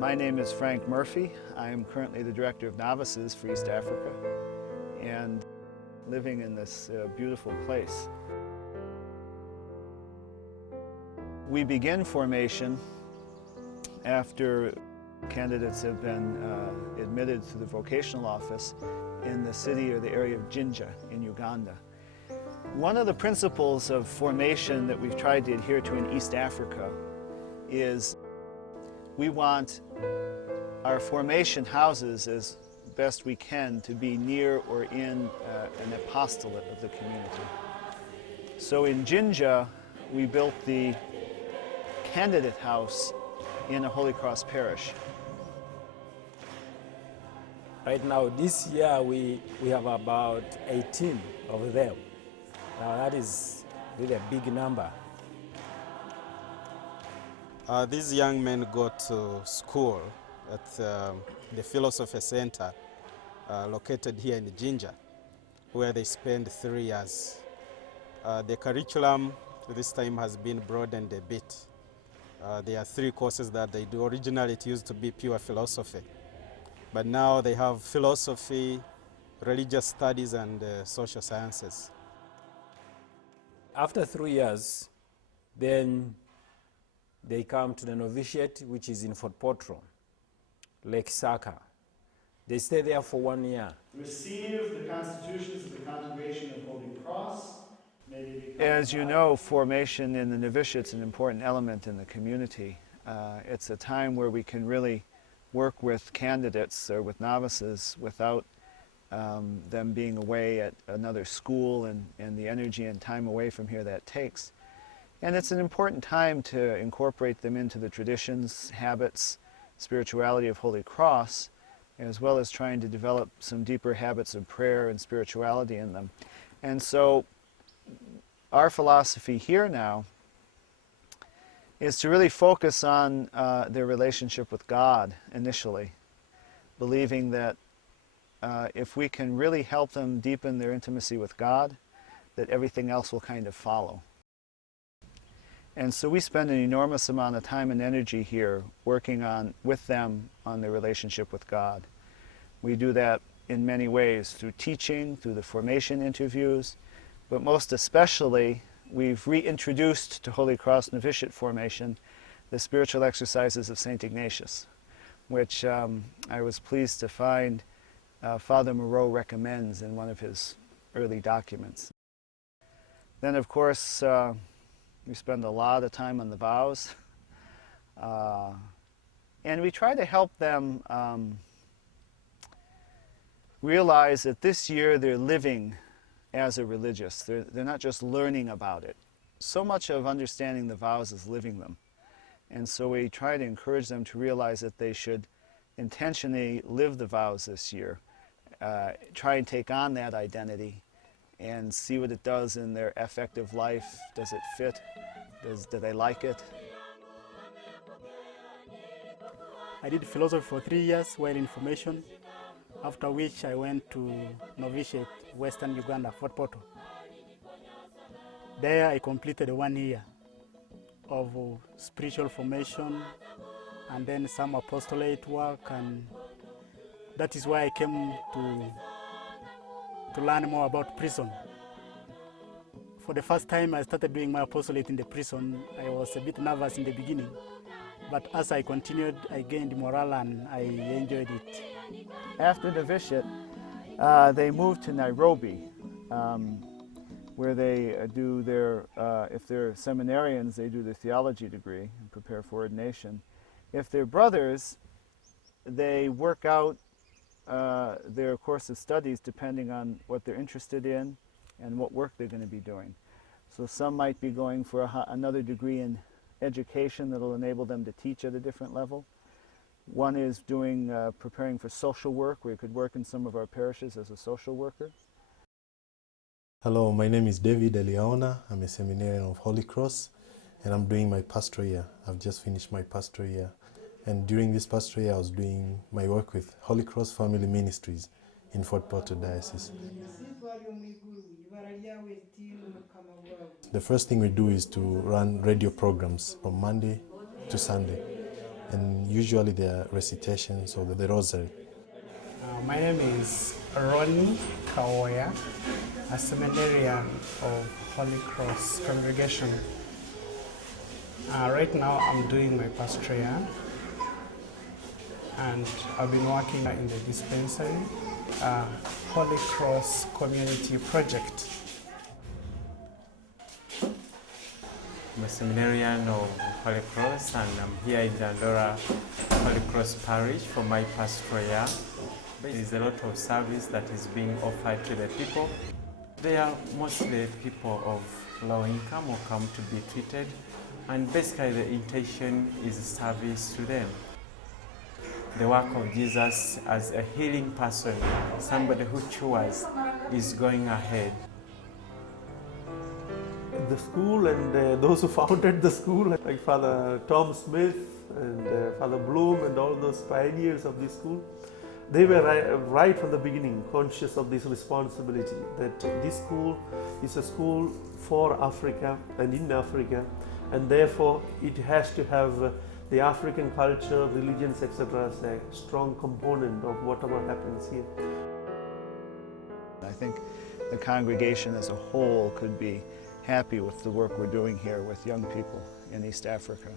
My name is Frank Murphy. I am currently the Director of Novices for East Africa and living in this beautiful place. We begin formation after candidates have been admitted to the vocational office in the city or the area of Jinja in Uganda. One of the principles of formation that we've tried to adhere to in East Africa is we want our formation houses as best we can to be near or in an apostolate of the community. So in Jinja, we built the candidate house in a Holy Cross parish. Right now, this year, we have about 18 of them. Now that is really a big number. These young men go to school at the Philosophy Center located here in Jinja, where they spend 3 years. The curriculum this time has been broadened a bit. There are 3 courses that they do. Originally it used to be pure philosophy, but now they have philosophy, religious studies, and social sciences. After 3 years, then they come to the novitiate, which is in Fort Potro, Lake Saka. They stay there for 1 year. Receive the constitutions of the Congregation of Holy Cross. As you know, formation in the novitiate is an important element in the community. It's a time where we can really work with candidates or with novices without them being away at another school and the energy and time away from here that takes. And it's an important time to incorporate them into the traditions, habits, spirituality of Holy Cross, as well as trying to develop some deeper habits of prayer and spirituality in them. And so our philosophy here now is to really focus on their relationship with God initially, believing that if we can really help them deepen their intimacy with God, that everything else will kind of follow. And so we spend an enormous amount of time and energy here working with them on their relationship with God. We do that in many ways, through teaching, through the formation interviews, but most especially we've reintroduced to Holy Cross Novitiate formation the spiritual exercises of St. Ignatius, which I was pleased to find Father Moreau recommends in one of his early documents. Then, of course, we spend a lot of time on the vows, and we try to help them realize that this year they're living as a religious. They're not just learning about it. So much of understanding the vows is living them. And so we try to encourage them to realize that they should intentionally live the vows this year, try and take on that identity and see what it does in their affective life. Does it fit? Do they like it? I did philosophy for 3 years while in formation, after which I went to novitiate, Western Uganda, Fort Portal. There I completed 1 year of spiritual formation and then some apostolate work, and that is why I came to learn more about prison. For the first time I started doing my apostolate in the prison, I was a bit nervous in the beginning, but as I continued, I gained morale and I enjoyed it. After novitiate, they moved to Nairobi, where they do their, if they're seminarians, they do their theology degree and prepare for ordination. If they're brothers, they work out their course of studies depending on what they're interested in and what work they're going to be doing. So some might be going for another degree in education that will enable them to teach at a different level. One is doing preparing for social work, where you could work in some of our parishes as a social worker. Hello, my name is David Eliaona. I'm a seminarian of Holy Cross, and I'm doing my pastoral year. I've just finished my pastoral year. And during this pastoral year, I was doing my work with Holy Cross Family Ministries in Fort Portal Diocese. The first thing we do is to run radio programs from Monday to Sunday. and usually they are recitations of the Rosary. My name is Ronnie Kaoya, a seminarian of Holy Cross congregation. Right now I'm doing my pastoral year, and I've been working in the dispensary, Holy Cross Community Project. I'm a seminarian of Holy Cross, and I'm here in Dandora Holy Cross Parish for my pastoral year. There is a lot of service that is being offered to the people. They are mostly people of low income who come to be treated, and basically the intention is service to them. The work of Jesus as a healing person, somebody who cures, is going ahead. The school and those who founded the school, like Father Tom Smith and Father Bloom and all those pioneers of this school, they were right from the beginning conscious of this responsibility, that this school is a school for Africa and in Africa, and therefore it has to have the African culture, religions, etc. as a strong component of whatever happens here. I think the congregation as a whole could be happy with the work we're doing here with young people in East Africa.